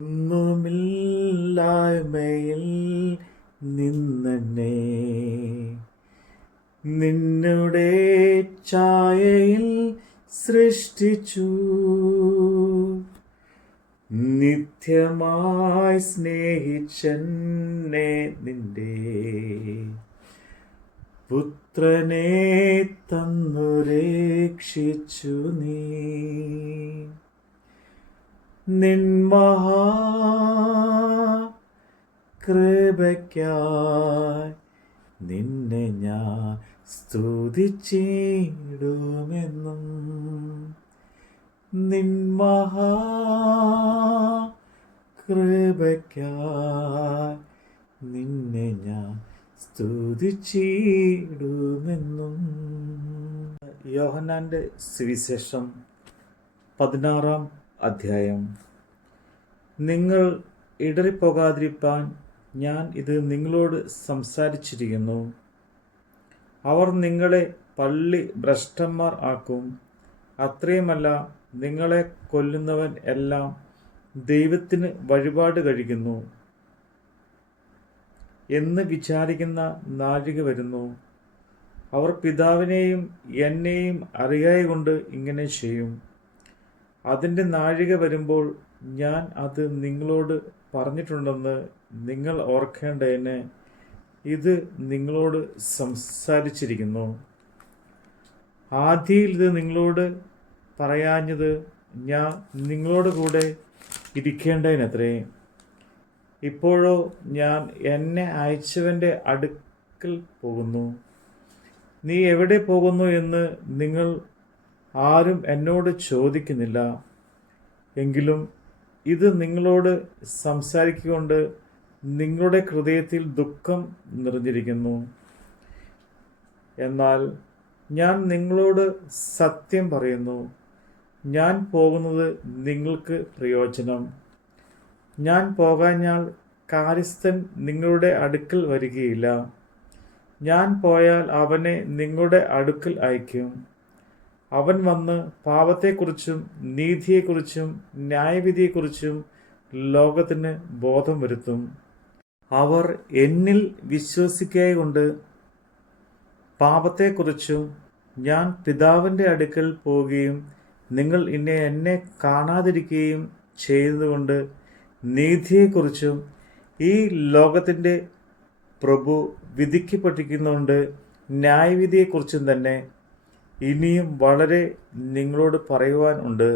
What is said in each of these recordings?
ഒന്നുമില്ലായ്മയിൽ നിന്നെ നിന്നുടെ ഛായയിൽ സൃഷ്ടിച്ചു. നിത്യമായി സ്നേഹിച്ചെന്നെ നിന്റെ പുത്രനെ തന്നു രക്ഷിച്ചു നീ. നിൻ മഹാകൃപയ്ക്കായി നിന്നെ ഞാൻ സ്തുതിച്ചിടുമെന്നും. നിൻ മഹാകൃപയ്ക്കായി നിന്നെ ഞാൻ സ്തുതിച്ചിടുമെന്നും. യോഹന്നാന്റെ സുവിശേഷം 16-ാം അധ്യായം. നിങ്ങൾ ഇടറിപ്പോകാതിരിപ്പാൻ ഞാൻ ഇത് നിങ്ങളോട് സംസാരിച്ചിരിക്കുന്നു. അവർ നിങ്ങളെ പള്ളി ഭ്രഷ്ടന്മാർ ആക്കും. അത്രയുമല്ല, നിങ്ങളെ കൊല്ലുന്നവൻ എല്ലാം ദൈവത്തിന് വഴിപാട് കഴിക്കുന്നു എന്ന് വിചാരിക്കുന്ന നാഴിക വരുന്നു. അവർ പിതാവിനെയും എന്നെയും അറിയായ്കൊണ്ട് ഇങ്ങനെ ചെയ്യും. അതിൻ്റെ നാഴിക വരുമ്പോൾ ഞാൻ അത് നിങ്ങളോട് പറഞ്ഞിട്ടുണ്ടെന്ന് നിങ്ങൾ ഓർക്കേണ്ടതിന് ഇത് നിങ്ങളോട് സംസാരിച്ചിരിക്കുന്നു. ആദിയിൽ ഇത് നിങ്ങളോട് പറയാഞ്ഞത് ഞാൻ നിങ്ങളോട് കൂടെ ഇരിക്കേണ്ടതിനത്രേ. ഇപ്പോഴോ ഞാൻ എന്നെ അയച്ചവൻ്റെ അടുക്കൽ പോകുന്നു. നീ എവിടെ പോകുന്നു എന്ന് നിങ്ങൾ ആരും എന്നോട് ചോദിക്കുന്നില്ല. എങ്കിലും ഇത് നിങ്ങളോട് സംസാരിക്കൊണ്ട് നിങ്ങളുടെ ഹൃദയത്തിൽ ദുഃഖം നിറഞ്ഞിരിക്കുന്നു. എന്നാൽ ഞാൻ നിങ്ങളോട് സത്യം പറയുന്നു, ഞാൻ പോകുന്നത് നിങ്ങൾക്ക് പ്രയോജനം. ഞാൻ പോകാഞ്ഞാൽ കാര്യസ്ഥൻ നിങ്ങളുടെ അടുക്കൽ വരികയില്ല. ഞാൻ പോയാൽ അവനെ നിങ്ങളുടെ അടുക്കൽ അയക്കും. അവൻ വന്ന് പാപത്തെക്കുറിച്ചും നീതിയെക്കുറിച്ചും ന്യായവിധിയെക്കുറിച്ചും ലോകത്തിന് ബോധം വരുത്തും. അവർ എന്നിൽ വിശ്വസിക്കായ്കൊണ്ട് പാപത്തെക്കുറിച്ചും ഞാൻ പിതാവിൻ്റെ അടുക്കൽ പോവുകയും നിങ്ങൾ ഇന്നെ എന്നെ കാണാതിരിക്കുകയും ചെയ്തതുകൊണ്ട് നീതിയെക്കുറിച്ചും ഈ ലോകത്തിൻ്റെ പ്രഭു വിധിക്കപ്പെട്ടിരിക്കുന്നതുകൊണ്ട് ന്യായവിധിയെക്കുറിച്ചും തന്നെ ഇനിയും വളരെ നിങ്ങളോട് പറയുവാൻ ഉണ്ട്.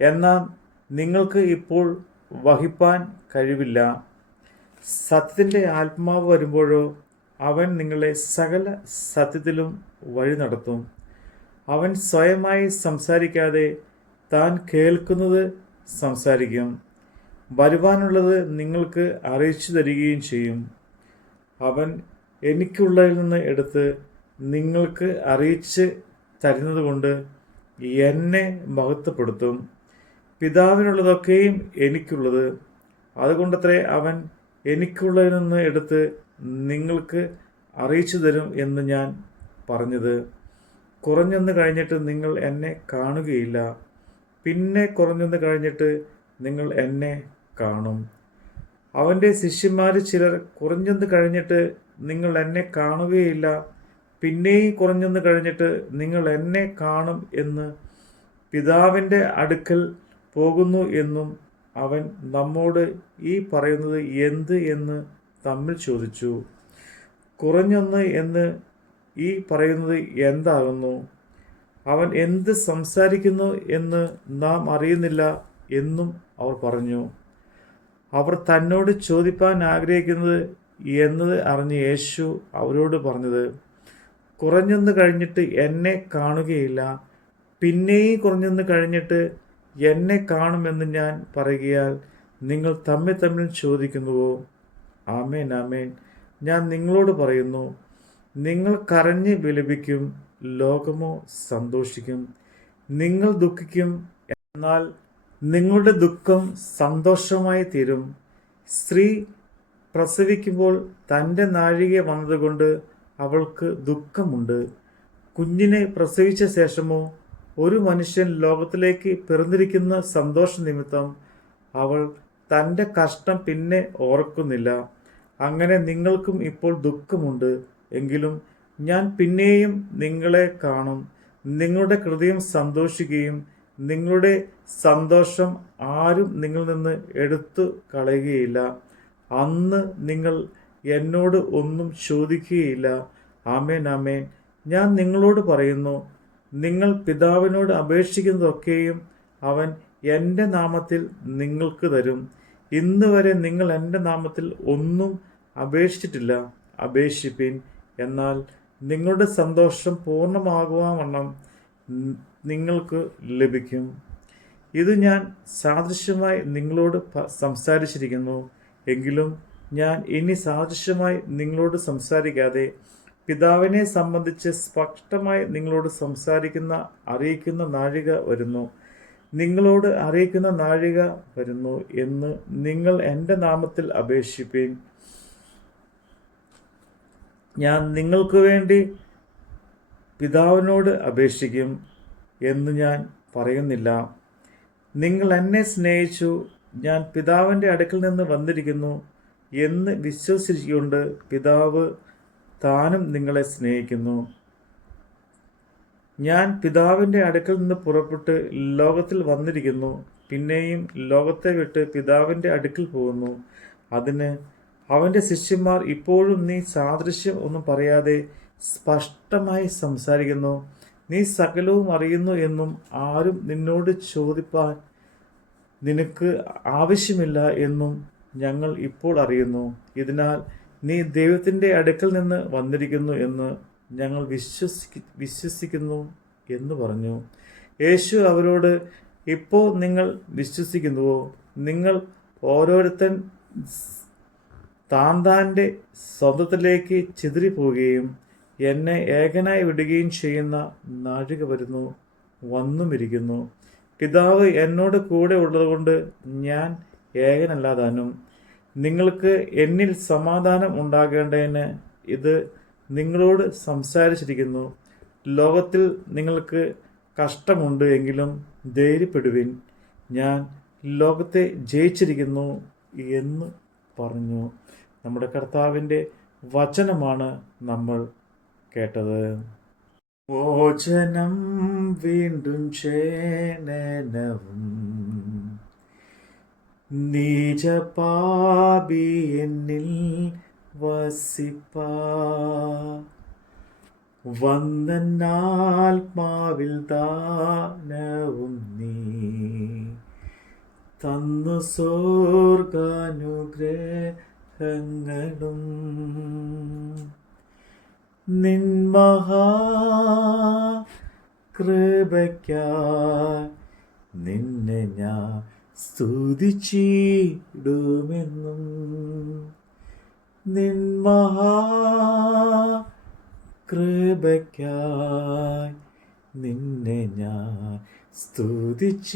എന്നാൽ നിങ്ങൾക്ക് ഇപ്പോൾ വഹിപ്പാൻ കഴിവില്ല. സത്യത്തിൻ്റെ ആത്മാവ് വരുമ്പോഴോ അവൻ നിങ്ങളെ സകല സത്യത്തിലും വഴി നടത്തും. അവൻ സ്വയമായി സംസാരിക്കാതെ താൻ കേൾക്കുന്നത് സംസാരിക്കും. വരുവാനുള്ളത് നിങ്ങൾക്ക് അറിയിച്ചു തരികയും ചെയ്യും. അവൻ എനിക്കുള്ളതിൽ നിന്ന് എടുത്ത് നിങ്ങൾക്ക് അറിയിച്ച് തരുന്നതുകൊണ്ട് എന്നെ മഹത്വപ്പെടുത്തും. പിതാവിനുള്ളതൊക്കെയും എനിക്കുള്ളത്. അതുകൊണ്ടത്രേ അവൻ എനിക്കുള്ളതിൽ നിന്ന് എടുത്ത് നിങ്ങൾക്ക് അറിയിച്ചു തരും എന്ന് ഞാൻ പറഞ്ഞത്. കുറഞ്ഞൊന്ന് കഴിഞ്ഞിട്ട് നിങ്ങൾ എന്നെ കാണുകയില്ല, പിന്നെ കുറഞ്ഞൊന്ന് കഴിഞ്ഞിട്ട് നിങ്ങൾ എന്നെ കാണും. അവൻ്റെ ശിഷ്യന്മാർ ചിലർ കുറഞ്ഞൊന്ന് കഴിഞ്ഞിട്ട് നിങ്ങൾ എന്നെ കാണുകയില്ല, പിന്നെയും കുറഞ്ഞൊന്ന് കഴിഞ്ഞിട്ട് നിങ്ങൾ എന്നെ കാണും എന്ന് പിതാവിൻ്റെ അടുക്കൽ പോകുന്നു എന്നും അവൻ നമ്മോട് ഈ പറയുന്നത് എന്ത് എന്ന് തമ്മിൽ ചോദിച്ചു. കുറഞ്ഞൊന്ന് എന്ന് ഈ പറയുന്നത് എന്താകുന്നു? അവൻ എന്ത് സംസാരിക്കുന്നു എന്ന് നാം അറിയുന്നില്ല എന്നും അവർ പറഞ്ഞു. അവർ തന്നോട് ചോദിപ്പാൻ ആഗ്രഹിക്കുന്നത് എന്നത് അറിഞ്ഞ് യേശു അവരോട് പറഞ്ഞത്, കുറഞ്ഞൊന്ന് കഴിഞ്ഞിട്ട് എന്നെ കാണുകയില്ല, പിന്നെയും കുറഞ്ഞൊന്ന് കഴിഞ്ഞിട്ട് എന്നെ കാണുമെന്ന് ഞാൻ പറയുകയാൽ നിങ്ങൾ തമ്മിൽ ചോദിക്കുന്നുവോ? ആമേൻ, ആമേൻ, ഞാൻ നിങ്ങളോട് പറയുന്നു, നിങ്ങൾ കരഞ്ഞ് വിലപിക്കും, ലോകമോ സന്തോഷിക്കും. നിങ്ങൾ ദുഃഖിക്കും, എന്നാൽ നിങ്ങളുടെ ദുഃഖം സന്തോഷമായി തീരും. സ്ത്രീ പ്രസവിക്കുമ്പോൾ തൻ്റെ നാഴിക വന്നതുകൊണ്ട് അവൾക്ക് ദുഃഖമുണ്ട്. കുഞ്ഞിനെ പ്രസവിച്ച ശേഷമോ ഒരു മനുഷ്യൻ ലോകത്തിലേക്ക് പിറന്നിരിക്കുന്ന സന്തോഷ നിമിത്തം അവൾ തൻ്റെ കഷ്ടം പിന്നെ ഓർക്കുന്നില്ല. അങ്ങനെ നിങ്ങൾക്കും ഇപ്പോൾ ദുഃഖമുണ്ട്. എങ്കിലും ഞാൻ പിന്നെയും നിങ്ങളെ കാണും. നിങ്ങളുടെ ഹൃദയം സന്തോഷിക്കുകയും നിങ്ങളുടെ സന്തോഷം ആരും നിങ്ങളിൽ നിന്ന് എടുത്തു കളയുകയില്ല. അന്ന് നിങ്ങൾ എന്നോട് ഒന്നും ചോദിക്കുകയില്ല. ആമേൻ, ആമേൻ. ഞാൻ നിങ്ങളോട് പറയുന്നു, നിങ്ങൾ പിതാവിനോട് അപേക്ഷിക്കുന്നതൊക്കെയും അവൻ എൻ്റെ നാമത്തിൽ നിങ്ങൾക്ക് തരും. ഇന്ന് വരെ നിങ്ങൾ എൻ്റെ നാമത്തിൽ ഒന്നും അപേക്ഷിച്ചിട്ടില്ല. അപേക്ഷിപ്പിൻ, എന്നാൽ നിങ്ങളുടെ സന്തോഷം പൂർണ്ണമാകുവാൻ നിങ്ങൾക്ക് ലഭിക്കും. ഇത് ഞാൻ സാദൃശ്യമായി നിങ്ങളോട് സംസാരിച്ചിരിക്കുന്നു. എങ്കിലും ഞാൻ ഇനി സാദൃശ്യമായി നിങ്ങളോട് സംസാരിക്കാതെ പിതാവിനെ സംബന്ധിച്ച് സ്പഷ്ടമായി നിങ്ങളോട് അറിയിക്കുന്ന നാഴിക വരുന്നു. നിങ്ങളോട് അറിയിക്കുന്ന നാഴിക വരുന്നു എന്ന് നിങ്ങൾ എൻ്റെ നാമത്തിൽ അപേക്ഷിപ്പിൻ. ഞാൻ നിങ്ങൾക്ക് വേണ്ടി പിതാവിനോട് അപേക്ഷിക്കും എന്ന് ഞാൻ പറയുന്നില്ല. നിങ്ങൾ എന്നെ സ്നേഹിച്ചു, ഞാൻ പിതാവിൻ്റെ അടുക്കൽ നിന്ന് വന്നിരിക്കുന്നു എന്ന് വിശ്വസിച്ചുകൊണ്ട് പിതാവ് താനും നിങ്ങളെ സ്നേഹിക്കുന്നു. ഞാൻ പിതാവിൻ്റെ അടുക്കൽ നിന്ന് പുറപ്പെട്ട് ലോകത്തിൽ വന്നിരിക്കുന്നു. പിന്നെയും ലോകത്തെ വിട്ട് പിതാവിൻ്റെ അടുക്കൽ പോകുന്നു. അതിന് അവൻ്റെ ശിഷ്യന്മാർ, ഇപ്പോഴും നീ സാദൃശ്യം ഒന്നും പറയാതെ സ്പഷ്ടമായി സംസാരിക്കുന്നു. നീ സകലവും അറിയുന്നു എന്നും ആരും നിന്നോട് ചോദിപ്പാൻ നിനക്ക് ആവശ്യമില്ല എന്നും ഞങ്ങൾ ഇപ്പോൾ അറിയുന്നു. ഇതിനാൽ നീ ദൈവത്തിൻ്റെ അടുക്കൽ നിന്ന് വന്നിരിക്കുന്നു എന്ന് ഞങ്ങൾ വിശ്വസിക്കുന്നു എന്ന് പറഞ്ഞു. യേശു അവരോട്, ഇപ്പോൾ നിങ്ങൾ വിശ്വസിക്കുന്നുവോ? നിങ്ങൾ ഓരോരുത്തൻ താൻ്റെ സ്വന്തത്തിലേക്ക് ചിതറിപ്പോവുകയും എന്നെ ഏകനായി വിടുകയും ചെയ്യുന്ന നാഴിക വന്നുമിരിക്കുന്നു. പിതാവ് എന്നോട് കൂടെ ഉള്ളതുകൊണ്ട് ഞാൻ ഏകനല്ലാതാനും. നിങ്ങൾക്ക് എന്നിൽ സമാധാനം ഉണ്ടാകേണ്ടതിന് ഇത് നിങ്ങളോട് സംസാരിച്ചിരിക്കുന്നു. ലോകത്തിൽ നിങ്ങൾക്ക് കഷ്ടമുണ്ട്, എങ്കിലും ധൈര്യപ്പെടുവിൻ, ഞാൻ ലോകത്തെ ജയിച്ചിരിക്കുന്നു എന്ന് പറഞ്ഞു. നമ്മുടെ കർത്താവിൻ്റെ വചനമാണ് നമ്മൾ കേട്ടത്. മോചനം വീണ്ടും ചേനനവും നീചപാപി എന്നിൽ വസിപ്പാ വന്നാത്മാവിൽ ദാനവും നീ തന്നു സ്വർഗാനുഗ്രഹങ്ങളും നിൻ മഹാകൃപയ്ക്കായി നിന്നെ ഞാൻ സ്തുതിച്ചിടുമെന്നും. നിൻ മഹാകൃപയ്ക്കായി നിന്നെ ഞാൻ സ്തുതിച്ചിടുമെന്നും.